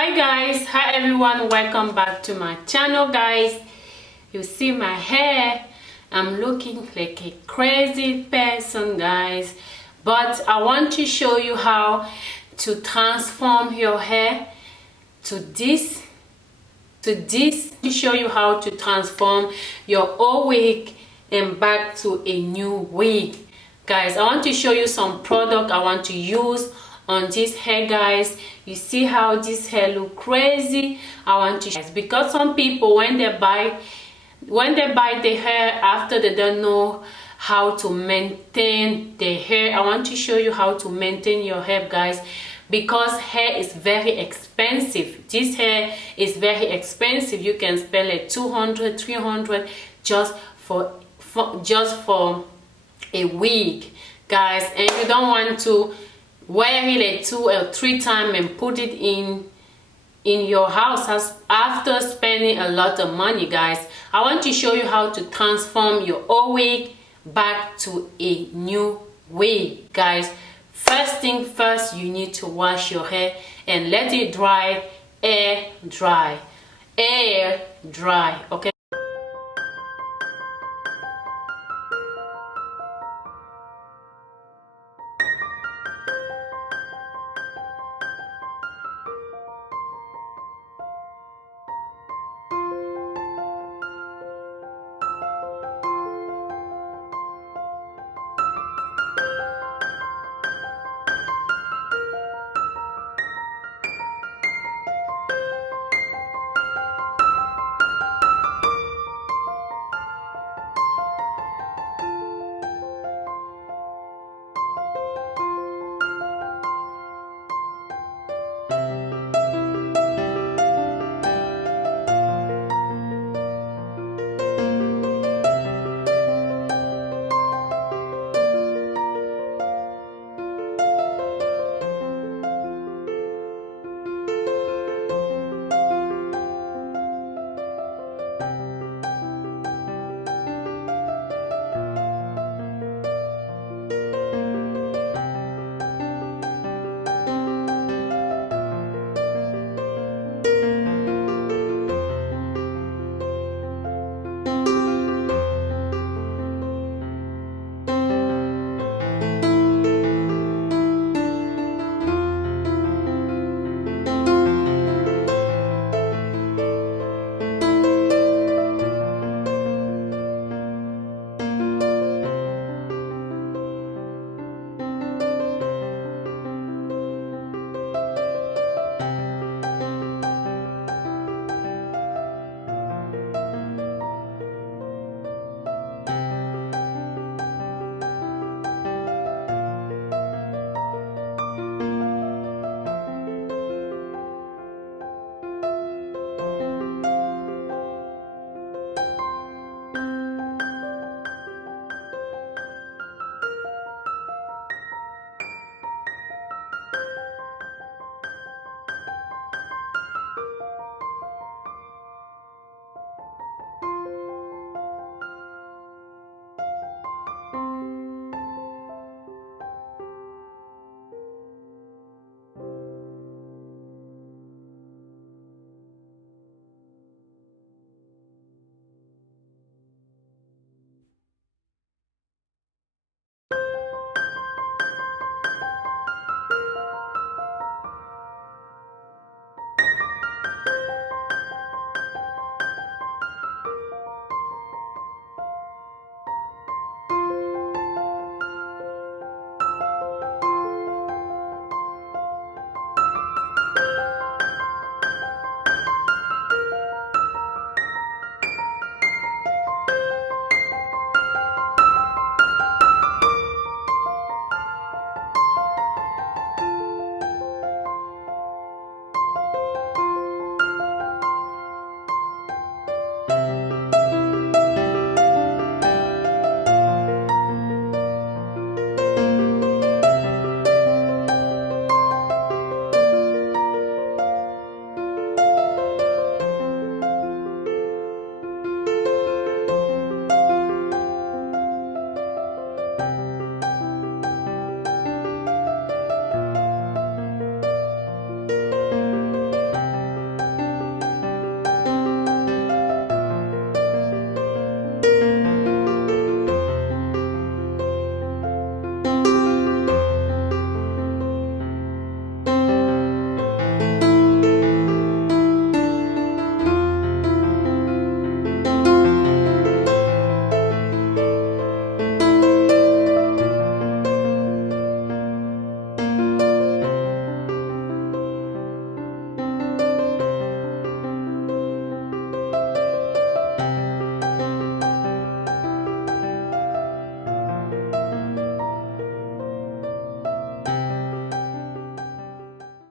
Hi guys, hi everyone, welcome back to my channel. Guys, you see my hair, I'm looking like a crazy person guys, but I want to show you how to transform your hair to show you how to transform your old wig and back to a new wig. Guys, I want to show you some product I want to use on this hair. Guys, you see how this hair look crazy. I want to, because some people when they buy the hair after they don't know how to maintain the hair. I want to show you how to maintain your hair guys, because hair is very expensive. This hair is very expensive. You can spend like 200 300 just for a wig guys, and you don't want to wear it like 2 or 3 times and put it in your house after spending a lot of money. Guys, I want to show you how to transform your old wig back to a new wig. Guys, first thing first, you need to wash your hair and let it dry, air dry, okay?